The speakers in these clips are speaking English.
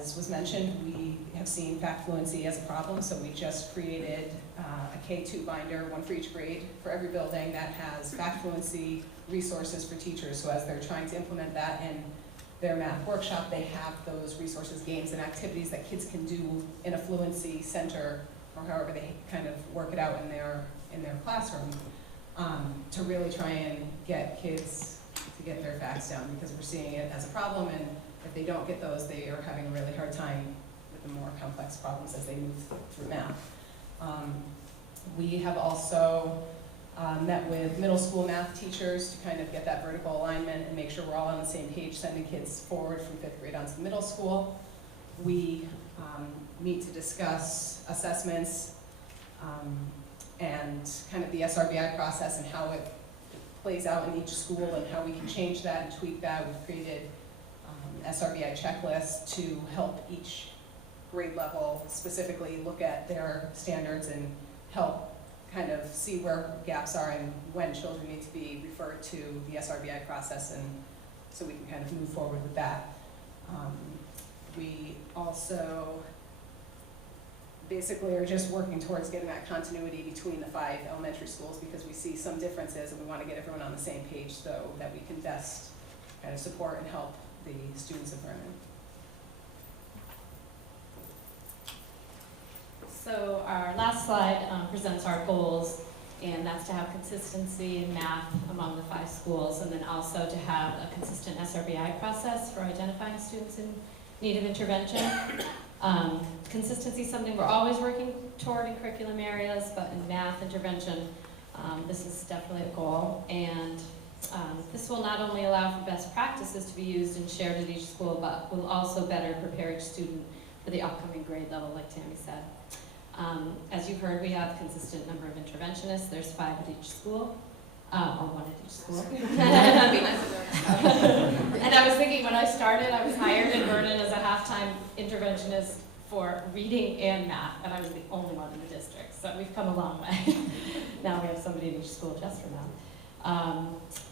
as was mentioned, we have seen fact fluency as a problem, so we just created a K2 binder, one for each grade, for every building that has fact fluency resources for teachers. So as they're trying to implement that in their math workshop, they have those resources, games, and activities that kids can do in a fluency center, or however they kind of work it out in their classroom, to really try and get kids to get their facts down, because we're seeing it as a problem, and if they don't get those, they are having a really hard time with the more complex problems as they move through math. We have also met with middle school math teachers to kind of get that vertical alignment and make sure we're all on the same page, sending kids forward from 5th grade on to middle school. We meet to discuss assessments and kind of the SRBI process and how it plays out in each school and how we can change that and tweak that. We've created SRBI checklists to help each grade level specifically look at their standards and help kind of see where gaps are and when children need to be referred to the SRBI process, and so we can kind of move forward with that. We also basically are just working towards getting that continuity between the 5 elementary schools, because we see some differences and we want to get everyone on the same page so that we can best kind of support and help the students of Vernon. So our last slide presents our goals, and that's to have consistency in math among the 5 schools, and then also to have a consistent SRBI process for identifying students in need of intervention. Consistency is something we're always working toward in curriculum areas, but in math intervention, this is definitely a goal. And this will not only allow for best practices to be used and shared at each school, but will also better prepare each student for the upcoming grade level, like Tammy said. As you've heard, we have a consistent number of interventionists. There's 5 at each school, or 1 at each school. And I was thinking when I started, I was hired in Vernon as a half-time interventionist for reading and math, and I was the only one in the district. So we've come a long way. Now we have somebody in each school just for math.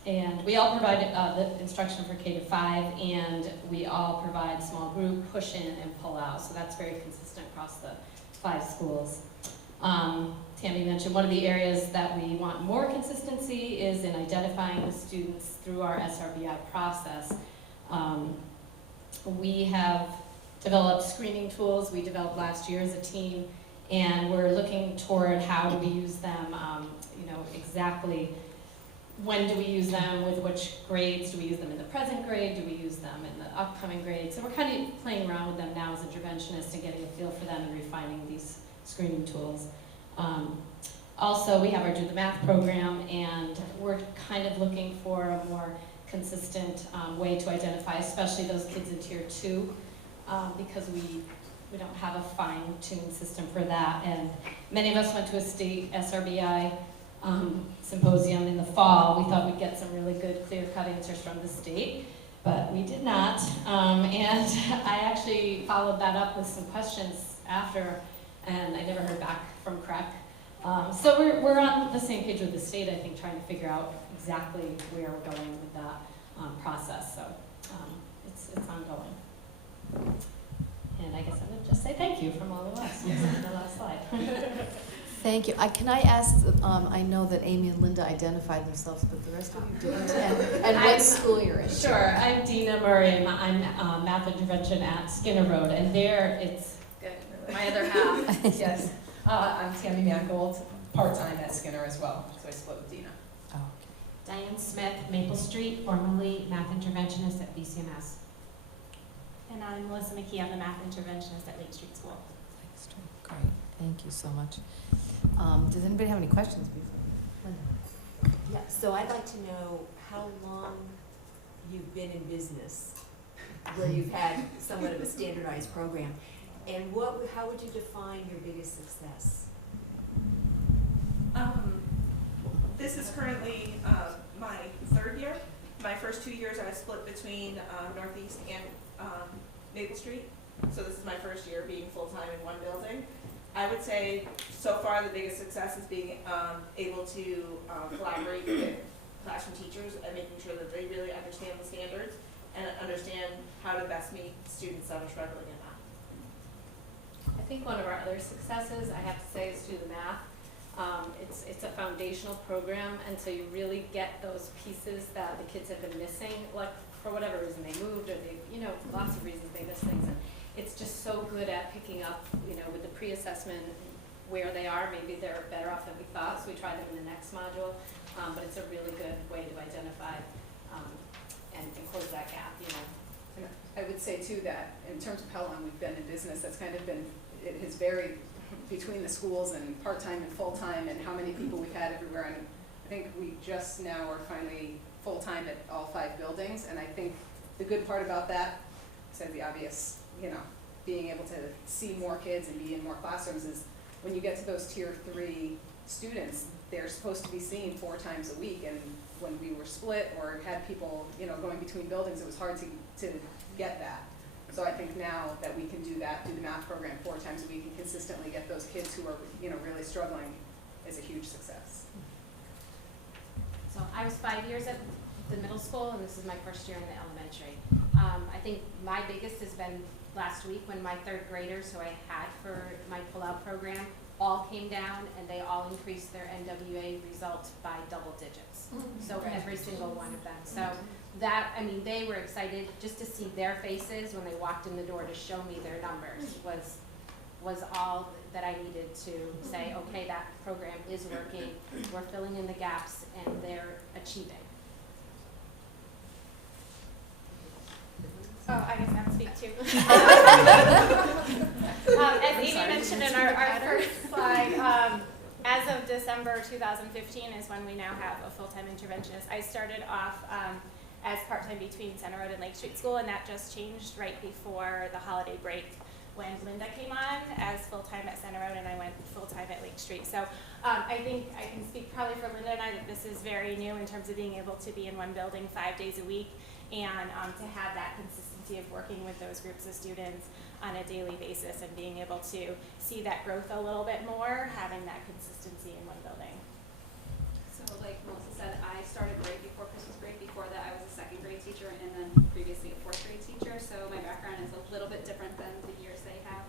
And we all provide the instruction for K-5, and we all provide small group, push in, and pull out. So that's very consistent across the 5 schools. Tammy mentioned one of the areas that we want more consistency is in identifying the students through our SRBI process. We have developed screening tools we developed last year as a team, and we're looking toward how do we use them, exactly when do we use them, with which grades, do we use them in the present grade, do we use them in the upcoming grade? So we're kind of playing around with them now as interventionists and getting a feel for them and refining these screening tools. Also, we have our Do the Math program, and we're kind of looking for a more consistent way to identify, especially those kids in Tier 2, because we don't have a fine-tuned system for that. And many of us went to a state SRBI symposium in the fall. We thought we'd get some really good clear-cut answers from the state, but we did not. And I actually followed that up with some questions after, and I never heard back from CREC. So we're on the same page with the state, I think, trying to figure out exactly where we're going with that process. So it's ongoing. And I guess I would just say thank you from all of us. The last slide. Thank you. Can I ask, I know that Amy and Linda identified themselves, but the rest of you didn't, and what school you're in. Sure, I'm Dina Murray. I'm math intervention at Skinner Road, and there it's my other half. Yes, I'm Tammy Mangold, part-time at Skinner as well, so I split with Dina. Oh, okay. Diane Smith, Maple Street, formerly math interventionist at BCMS. And I'm Melissa McKee. I'm the math interventionist at Lake Street School. Lake Street. Great. Thank you so much. Does anybody have any questions before? Yeah, so I'd like to know how long you've been in business, where you've had somewhat of a standardized program, and how would you define your biggest success? This is currently my 3rd year. My first 2 years I was split between Northeast and Maple Street, so this is my first year being full-time in one building. I would say so far the biggest success is being able to collaborate with classroom teachers and making sure that they really understand the standards and understand how to best meet students that are struggling in math. think one of our other successes, I have to say, is through the math. It's a foundational program, and so you really get those pieces that the kids have been missing, like for whatever reason they moved, or they, lots of reasons they miss things. And it's just so good at picking up, with the pre-assessment where they are. Maybe they're better off than we thought, so we try them in the next module. But it's a really good way to identify and close that gap, And I would say too that in terms of how long we've been in business, that's kind of been, it has varied between the schools and part-time and full-time and how many people we've had everywhere. And I think we just now are finally full-time at all 5 buildings. And I think the good part about that, besides the obvious, being able to see more kids and be in more classrooms, is when you get to those tier 3 students, they're supposed to be seen 4 times a week. And when we were split or had people, going between buildings, it was hard to get that. So I think now that we can do that, do the math program 4 times a week and consistently get those kids who are, really struggling is a huge success. So I was 5 years at the middle school, and this is my first year in the elementary. I think my biggest has been last week when my 3rd graders who I had for my pull-out program all came down and they all increased their NWA results by double digits. So every single one of them. So that, they were excited just to see their faces when they walked in the door to show me their numbers was all that I needed to say, okay, that program is working, we're filling in the gaps, and they're achieving. Oh, I guess I have to speak too. As Amy mentioned in our first slide, as of December 2015 is when we now have a full-time interventionist. I started off as part-time between Center Road and Lake Street School, and that just changed right before the holiday break when Linda came on as full-time at Center Road and I went full-time at Lake Street. So I think I can speak probably for Linda and I that this is very new in terms of being able to be in one building 5 days a week and to have that consistency of working with those groups of students on a daily basis and being able to see that growth a little bit more, having that consistency in one building. So like Melissa said, I started right before Christmas break. Before that I was a 2nd grade teacher and then previously a 4th grade teacher. So my background is a little bit different than the years they have.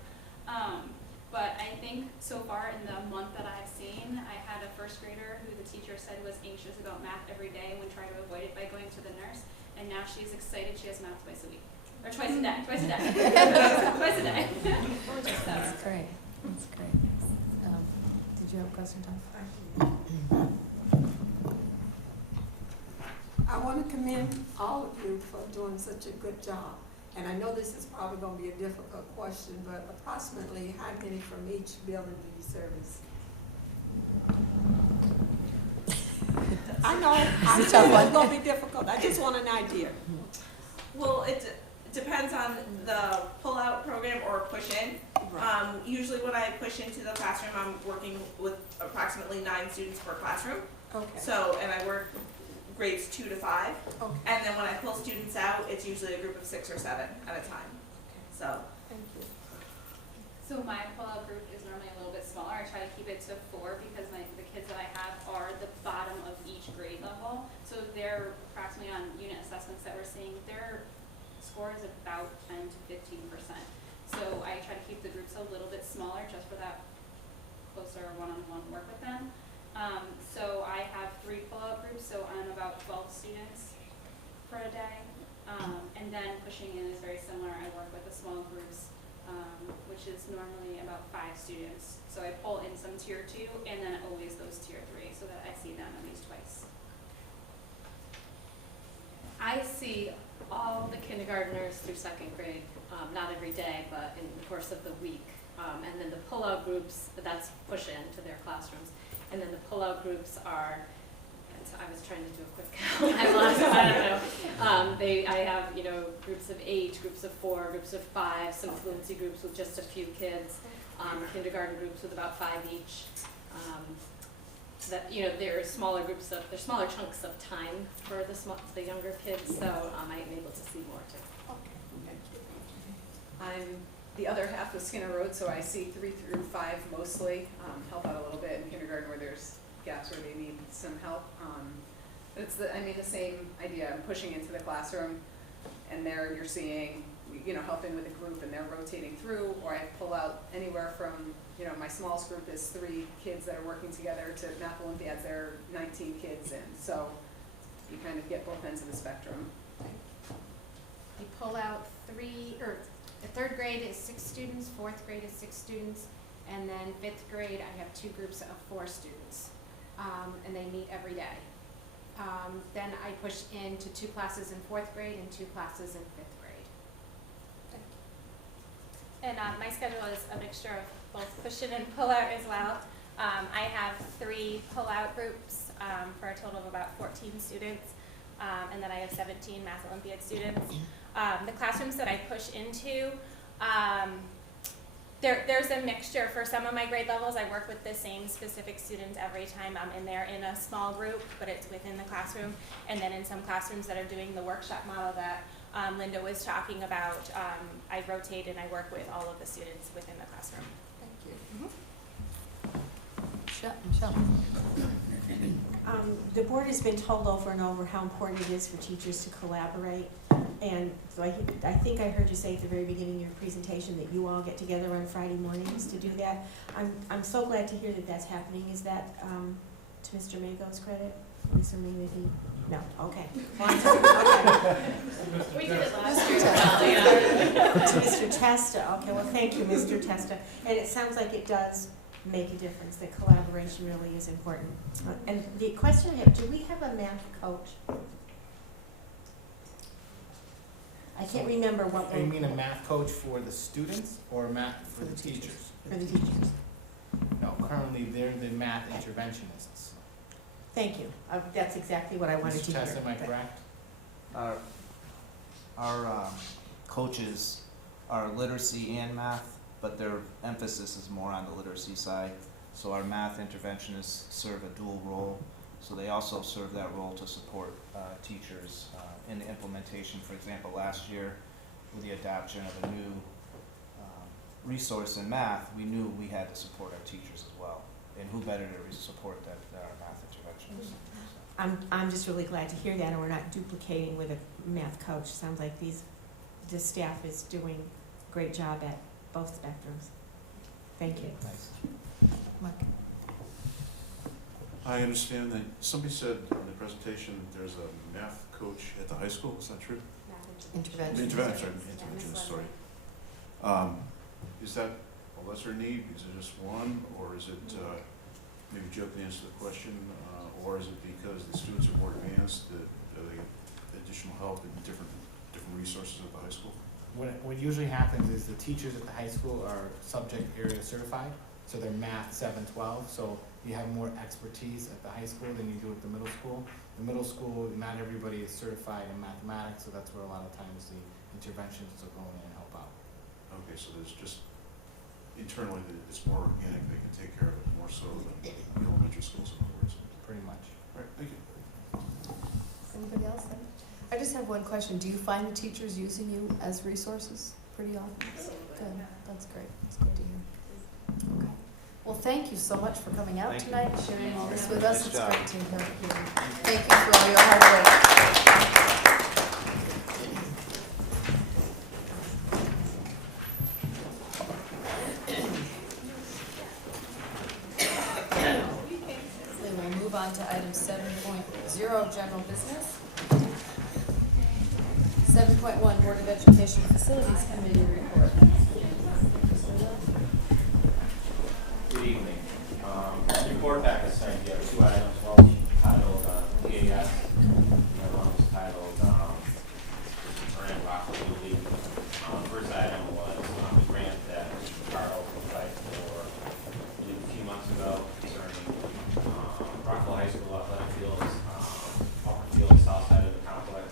But I think so far in the month that I've seen, I had a 1st grader who the teacher said was anxious about math every day and would try to avoid it by going to the nurse. And now she's excited she has math twice a week. Or twice a day. Twice a day. Twice a day. That's great. That's great. Did you have a question, Tom? I want to commend all of you for doing such a good job. And I know this is probably going to be a difficult question, but approximately how many from each building do you service? I know, I know it's going to be difficult. I just want an idea. Well, it depends on the pull-out program or push-in. Right. Usually when I push into the classroom, I'm working with approximately 9 students per classroom. Okay. So, and I work grades 2 to 5. Okay. And then when I pull students out, it's usually a group of 6 or 7 at a time. So. Thank you. So my pull-out group is normally a little bit smaller. I try to keep it to 4 because the kids that I have are the bottom of each grade level. So they're approximately on unit assessments that we're seeing, their score is about 10 to 15%. So I try to keep the groups a little bit smaller just for that closer one-on-one work with them. So I have 3 pull-out groups, so I'm about 12 students per day. And then pushing in is very similar. I work with the small groups, which is normally about 5 students. So I pull in some tier 2 and then always those tier 3 so that I see them at least twice. I see all the kindergartners through 2nd grade, not every day, but in the course of the week. And then the pull-out groups, that's push-in to their classrooms. And then the pull-out groups are, I was trying to do a quick count, I lost it, I don't know. I have, groups of 8, groups of 4, groups of 5, some fluency groups with just a few kids, kindergarten groups with about 5 each. There are smaller groups they're smaller chunks of time for the younger kids, so I'm able to see more too. Okay. Thank you. I'm the other half of Skinner Road, so I see 3 through 5 mostly, help out a little bit in kindergarten where there's gaps where they need some help. But it's the same idea. I'm pushing into the classroom, and there you're seeing, helping with a group and they're rotating through, or I pull out anywhere from, my smallest group is 3 kids that are working together to Math Olympiads, there are 19 kids in. So you kind of get both ends of the spectrum. We pull out the 3rd grade is 6 students, 4th grade is 6 students, and then 5th grade, I have 2 groups of 4 students, and they meet every day. Then I push into 2 classes in 4th grade and 2 classes in 5th grade. And my schedule is a mixture of both push-in and pull-out as well. I have 3 pull-out groups for a total of about 14 students, and then I have 17 Math Olympiad students. The classrooms that I push into, there's a mixture. For some of my grade levels, I work with the same specific students every time I'm in there in a small group, but it's within the classroom. And then in some classrooms that are doing the workshop model that Linda was talking about, I rotate and I work with all of the students within the classroom. Thank you. Michelle? The board has been told over and over how important it is for teachers to collaborate. And so I think I heard you say at the very beginning of your presentation that you all get together on Friday mornings to do that. I'm so glad to hear that that's happening. Is that to Mr. Mago's credit? Mr. Maybe? No, okay. We did it last year. Mr. Testa, okay, well, thank you, Mr. Testa. And it sounds like it does make a difference, that collaboration really is important. And the question I have, do we have a math coach? I can't remember what. You mean a math coach for the students or math for the teachers? For the teachers. No, currently they're the math interventionists. Thank you. That's exactly what I wanted to Mr. hear. Tess, am I correct? Our coaches are literacy and math, but their emphasis is more on the literacy side. So our math interventionists serve a dual role. So they also serve that role to support teachers in the implementation. For example, last year with the adoption of a new resource in math, we knew we had to support our teachers as well. And who better to support than our math interventionists? I'm just really glad to hear that, and we're not duplicating with a math coach. Sounds like the staff is doing a great job at both spectrums. Thank you. Nice. Mark? I understand that somebody said in the presentation that there's a math coach at the high school. Is that true? Intervention. Interventionist, sorry. Is that a lesser need? Is it just one, or is it, maybe Joe can answer the question, or is it because the students are more advanced, that they get additional help and different resources at the high school? What usually happens is the teachers at the high school are subject area certified, so they're math 7-12, so you have more expertise at the high school than you do at the middle school. The middle school, not everybody is certified in mathematics, so that's where a lot of times the interventionists will go in and help out. Okay, so there's just internally, it's more organic, they can take care of it more so than the elementary schools, in other words. Pretty much. All right, thank you. Anybody else? I just have one question. Do you find the teachers using you as resources pretty often? Good. That's great. That's good to hear. Okay. Well, thank you so much for coming out Thank you. tonight and sharing all this with us. Nice It's job. great to hear you. Thank you for all your hard work. We will move on to item 7.0, general business. 7.1, Board of Education Facilities Committee report. Good evening. Report back is sent, you have 2 items, one titled PAS, the other one was titled Grant Rockland League. First item was the grant that Mr. Carl applied for a few months ago concerning Rockville High School athletic fields, upper field, south side of the complex,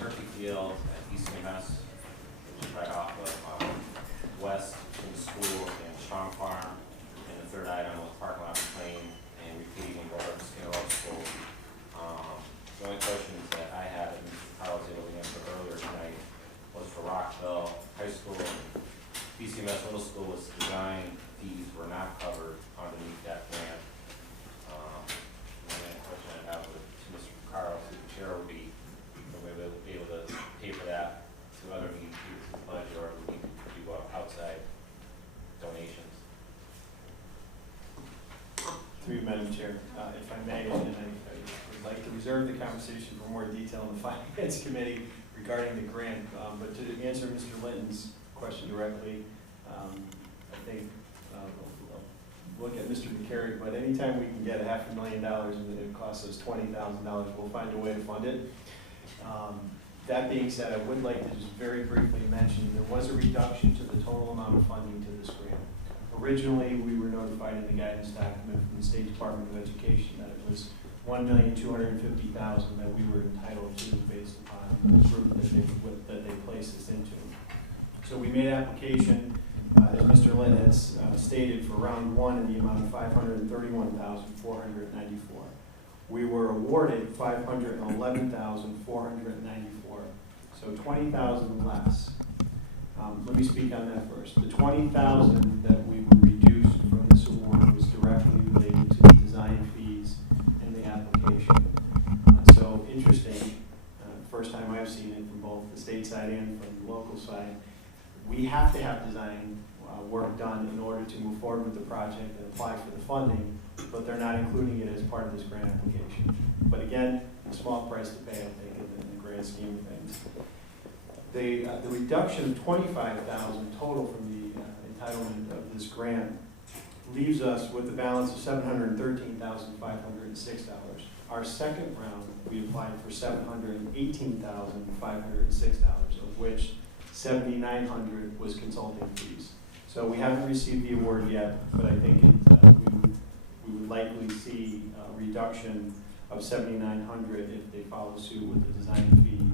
turkey field at ECMS, which is right off of west between the school and Strong Farm. And the third item was parking lot McLean and repeating roads in Road School. The only questions that I had, and I was able to answer earlier tonight, was for Rockville High School. ECMS Middle School was design fees were not covered underneath that grant. And then the question I have with Mr. Carl, the chair, would be, will we be able to pay for that to Chair. If I may, and I would like to reserve the conversation for more detail in the Finance Committee regarding the grant. But to answer Mr. Linton's question directly, I think we'll look at Mr. McCary, but anytime we can get $500,000 and it costs us $20,000, we'll find a way to fund it. That being said, I would like to just very briefly mention there was a reduction to the total amount of funding to this grant. Originally, we were notified in the guidance document from the State Department of Education that it was $1,250,000 that we were entitled to based upon the group that they placed us into. So we made application, as Mr. Lynn has stated, for round one in the amount of $531,494. We were awarded $511,494, so $20,000 less. Let me speak on that first. The $20,000 that we were reduced from this award was directly related to the design fees and the application. So interesting, first time I've seen it from both the state side and from the local side. We have to have design work done in order to move forward with the project and apply for the funding, but they're not including it as part of this grant application. But again, a small price to pay, I think, in the grand scheme of things. The reduction of $25,000 total from the entitlement of this grant leaves us with a balance of $713,506. Our second round, we applied for $718,506, of which $7,900 was consulting fees. So we haven't received the award yet, but I think we would likely see a reduction of $7,900 if they follow suit with the design fee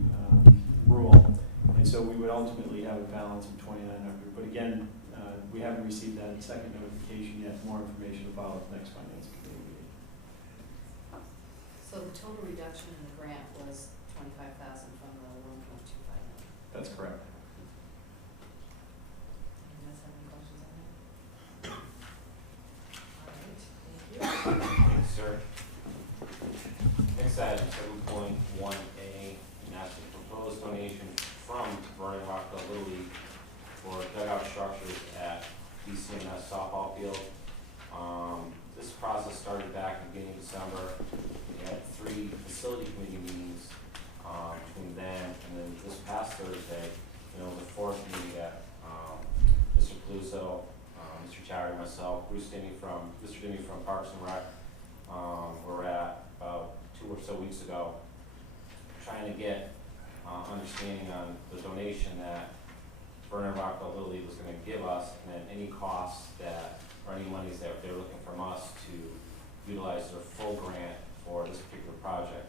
rule. And so we would ultimately have a balance of $2,900. But again, we haven't received that second notification yet. More information will follow at the next Finance Committee meeting. So the total reduction in the grant was $25,000 from the $1.25 million. That's correct. Thanks, sir. Next item, 7.1A, and that's the proposed donation from Vernon Rockville Little League for dugout structures at BCMS softball field. This process started back in the beginning of December. We had 3 facility committee meetings between then and then this past Thursday, the 4th meeting at Mr. Peluso, Mr. Chowder, myself, Mr. Dinney from Parks and Rec, were at about 2 or so weeks ago, trying to get understanding on the donation that Vernon Rockville Little League was going to give us, and then any costs that, or any monies that they're looking from us to utilize their full grant for this particular project.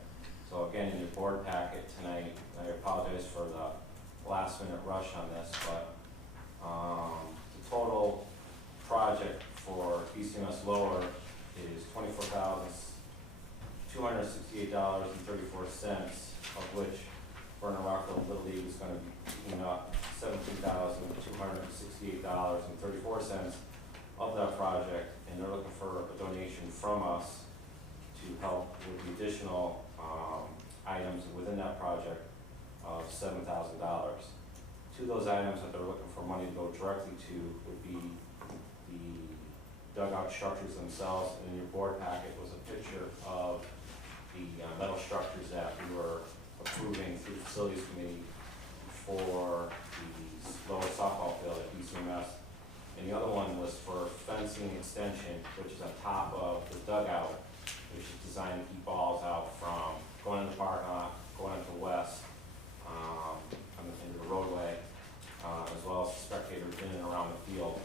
So again, in your board packet tonight, I apologize for the last minute rush on this, but the total project for BCMS Lower is $24,268.34, of which Vernon Rockville Little League is going to be picking up $17,268.34 of that project, and they're looking for a donation from us to help with the additional items within that project of $7,000. 2 of those items that they're looking for money to go directly to would be the dugout structures themselves. And in your board packet was a picture of the metal structures that we were approving through the Facilities Committee for the lower softball field at BCMS. And the other one was for fencing extension, which is on top of the dugout, which is designed to keep balls out from going in the parking lot, going into the west, into the roadway, as well as spectators in and around the field.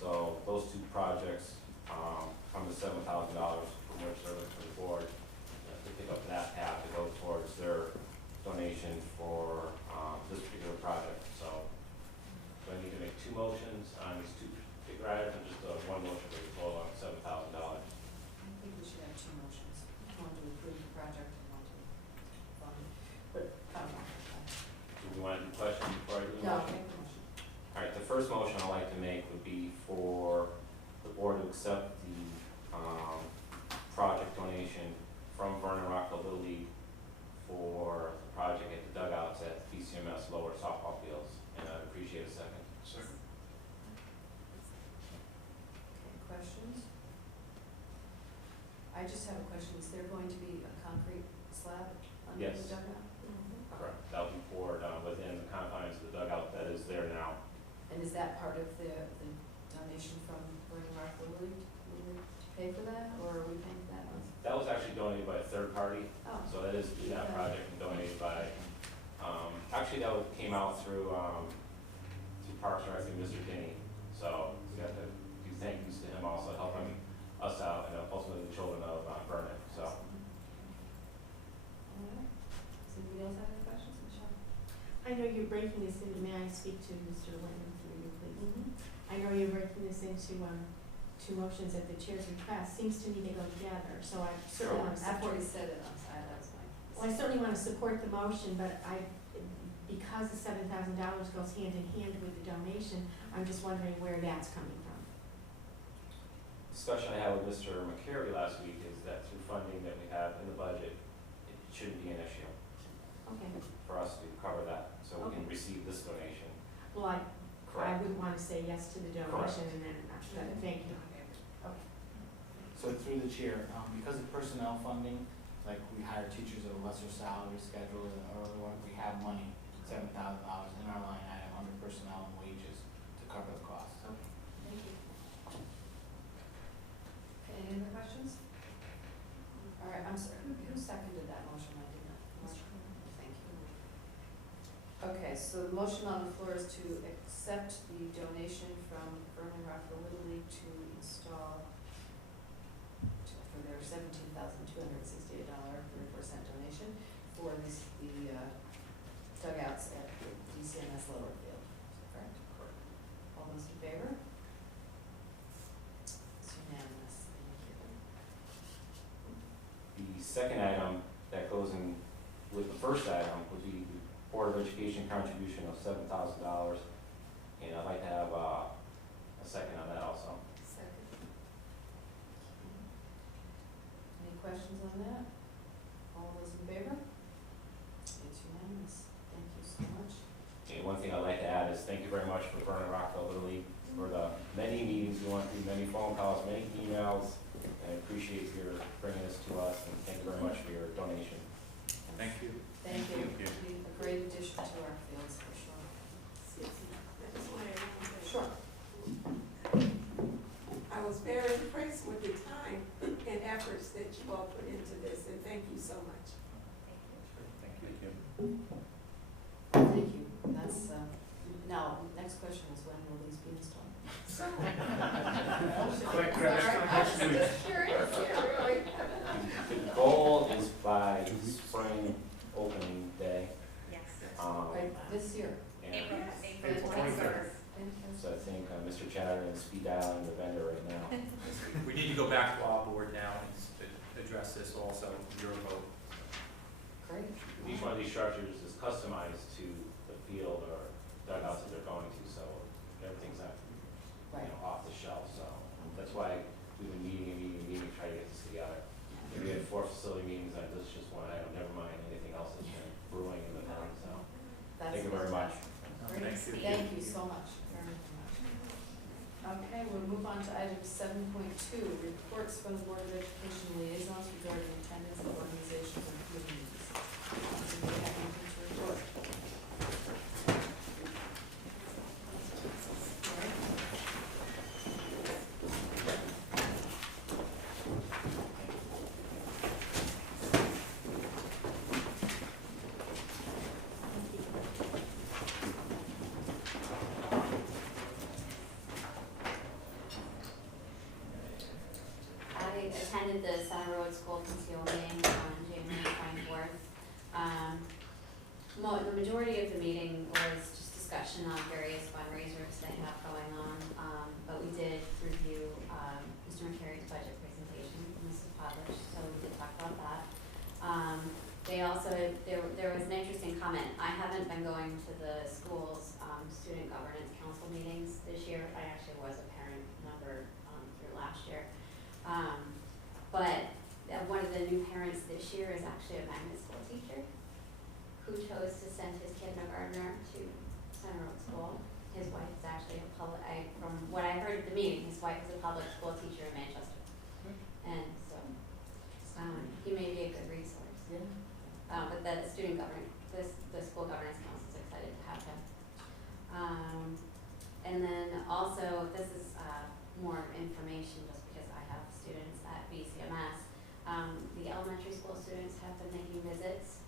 So those 2 projects come to $7,000, from which they're looking for the board to pick up that tab to go towards their donation for this particular project. So do I need to make 2 motions on these 2 particular items, or just 1 motion for the total on $7,000? I think we should have 2 motions. One to approve the project and one to fund it. But, Do we want to do questions before I do the no, motion? make the motion. All right, the first motion I'd like to make would be for the board to accept the project donation from Vernon Rockville Little League for the project at the dugouts at BCMS lower softball fields, and I'd appreciate a second. Second. Any questions? I I just have a question, is there going to be a concrete slab under Yes. the dugout? Correct. That'll be poured within the confines of the dugout that is there now. And is that part of the donation from Vernon Will we pay for that, or are we paying for that? That was actually donated by a third party, Oh, so that is that project donated by, actually that came out through Parks and Rec through Mr. Denny. So we got to do thank yous to him also, helping us out and ultimately the children of Vernon, so. all right. Does anybody else have any questions? Michelle? I know you're breaking this into, may I speak to Mr. Lennon through you, please? Mm-hmm. I know you're breaking this into, two motions at the chair's request, seems to me they go together, so I certainly want to I've support. already said it outside, that was my. Well, I certainly want to support the motion, but because the $7,000 goes hand in hand with the donation, I'm just wondering where that's coming from. Discussion I had with Mr. McCary last week is that through funding that we have in the budget, it shouldn't be an issue Okay, for us to cover that, so we can Okay. receive this donation. well, I Correct. would want to say yes to the donation and then, thank you. Okay. So through the chair, because of personnel funding, like we hire teachers at a lesser salary schedule and early work, we have money, $7,000 in our line item under personnel and wages to cover the costs. Okay, thank you. Okay, any other questions? All right, I'm sorry, who seconded that motion? I did not. Thank you. Okay, so the motion on the floor is to accept the donation from Vernon Rockville Little League to install for their $17,268, 34-cent donation for the dugouts at the DCMS Lower Field. Is that correct? Correct. All those in favor? It's unanimous. Thank you. The second item that goes in with the first item would be the Board of Education contribution of $7,000. And I'd like to have a second on that also. Second. Any questions on that? All those in favor? It's unanimous. Thank you so much. And one thing I'd like to add is thank you very much for Vernon Rockville Little League for the many meetings we went through, many phone calls, many emails. And I appreciate your bringing this to us, and thank you very much for your donation. Thank you. Thank you. Thank you. Be a great addition to our fields for sure. Sure. I was very impressed with the time and efforts that you all put into this, and thank you so much. Thank you. Thank you. That's, now, next question is when will these be installed? Quick, The goal is by spring opening day. Yes. Right, this year? And April 23rd. so I think Mr. Chatter is speed dialing the vendor right now. We need to go back to our board now and address this also, your vote. Great. Each one of these structures is customized to the field or dugouts that they're going to, so everything's not, off the shelf, so that's why we've been meeting, trying to get this together. And we had 4 facility meetings, and this is just one item, never mind anything else that's been brewing in the town, so That's thank you very much. Great. Thank you. Thank you so much, very much. Okay, we'll move on to item 7.2, reports from the Board of Education liaisons regarding attendance of organizations and committees. Does anybody have anything to report? All right. I attended the Center Road School PTO meeting on January 24th. The majority of the meeting was just discussion on various fundraisers they have going on, but we did review Mr. McCary's budget presentation from Mrs. Podlish, so we did talk about that. They also, there was an interesting comment. I haven't been going to the school's student governance council meetings this year. I actually was a parent member through last year. But one of the new parents this year is actually a magnet school teacher who chose to send his kindergartner to Center Road School. His wife is actually from what I heard at the meeting, his wife is a public school teacher in Manchester. And so And then also, this is more information just because I have students at BCMS. The elementary school students have been making visits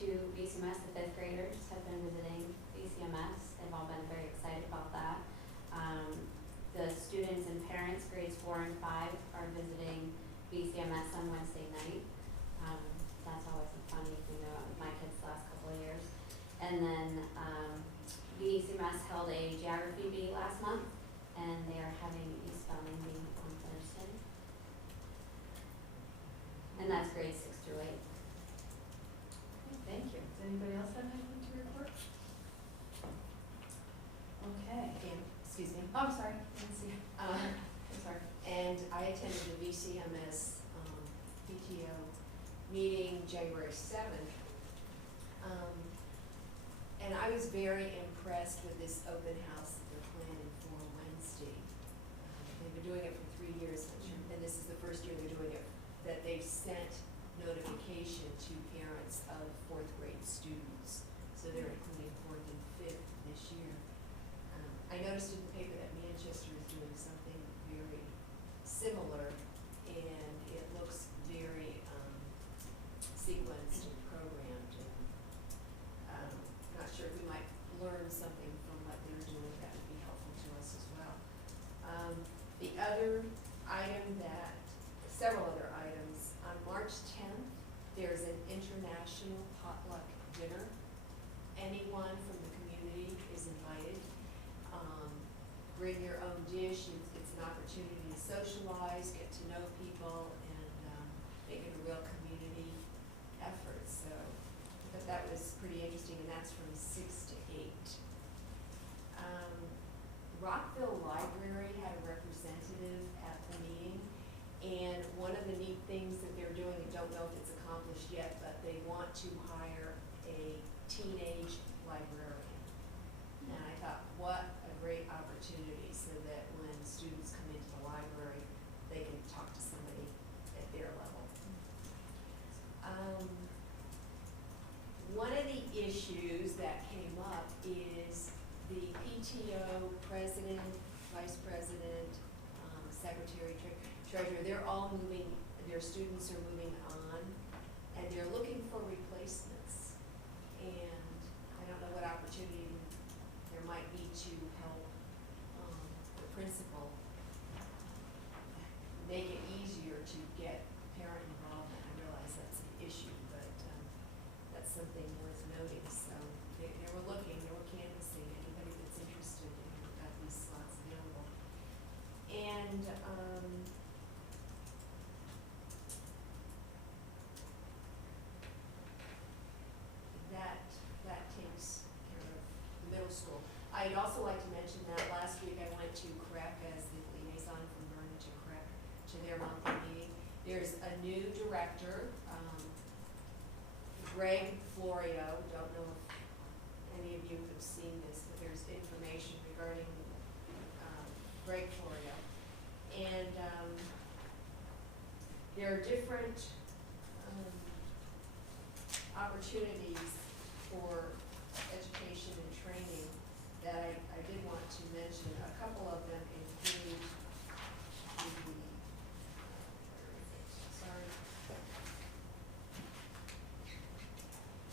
to BCMS. The fifth graders have been visiting BCMS. They've all been very excited about that. The students and parents, grades 4 and 5, are visiting BCMS on Wednesday night. That's always a funny thing about my kids the last couple of years. And then BCMS held a geography bee last month, and they are having a spelling bee on Thursday. And that's grades 6 through 8. Thank you. Does anybody else have anything to report? Okay. And, excuse me, Oh, I'm sorry, Nancy. uh, I'm sorry. and I attended the VCMS PTO meeting January 7th. And I was very impressed with this open house that they're planning for Wednesday. They've been doing it for 3 years, and this is the first year they're doing it, that they've sent notification to parents of 4th grade students. So they're including 4th and 5th this year. I noticed in the paper that Manchester is doing something very similar, and it looks very sequenced and programmed. And not sure if we might learn something from what they're doing that would be helpful to us as well. The other item several other items, on March 10th, there's an international potluck dinner. Anyone from the community is invited. Bring your own dish. It's an opportunity to socialize, get to know people, and make it a real community effort. So I thought that was pretty interesting, and that's from 6 to 8. Rockville Library had a representative at the meeting, and one of the neat things that they're doing, I don't know if it's accomplished yet, but they want to hire a teenage librarian. And I thought, what a great opportunity, so that when students come into the library, they can talk to somebody at their level. One of the issues that came up is the PTO president, vice president, secretary, treasurer, they're all moving, their students are moving on, and they're looking for replacements. And I don't know what opportunity there might be to help the principal make it easier to get parent involvement. I realize that's an issue, but that's something worth noting. So they were looking, they were canvassing anybody that's interested, and we've got these slots available. And that takes care of the middle school. I'd also like to mention that last week I went to CREC as the liaison from Vernon to CREC to their monthly meeting. There's a new director, Greg Florio. Don't know if any of you have seen this, but there's information regarding Greg Florio. And there are different opportunities for education and training that I did want to mention. A couple of them include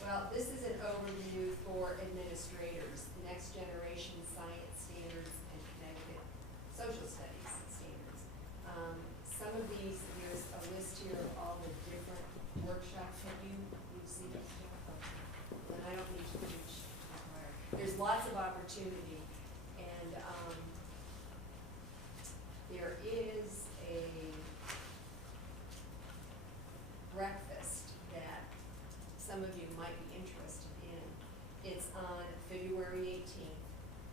well, this is an overview for administrators, the next generation science standards and Connecticut social studies standards. Some of these, there's a list here of all the different workshops. Have you've seen this? And I don't need to teach. There's lots of opportunity, and there is a breakfast that some of you might be interested in. It's on February 18th,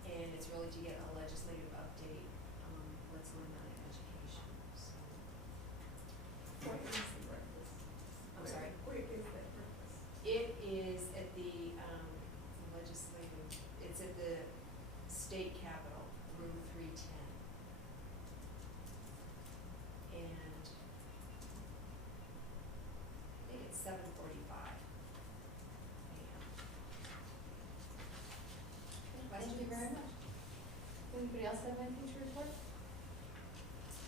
and it's really to get a legislative update on what's going on in education. So, What is the breakfast? I'm sorry. Where is that breakfast? It is at the legislative. It's at the Anybody else have anything to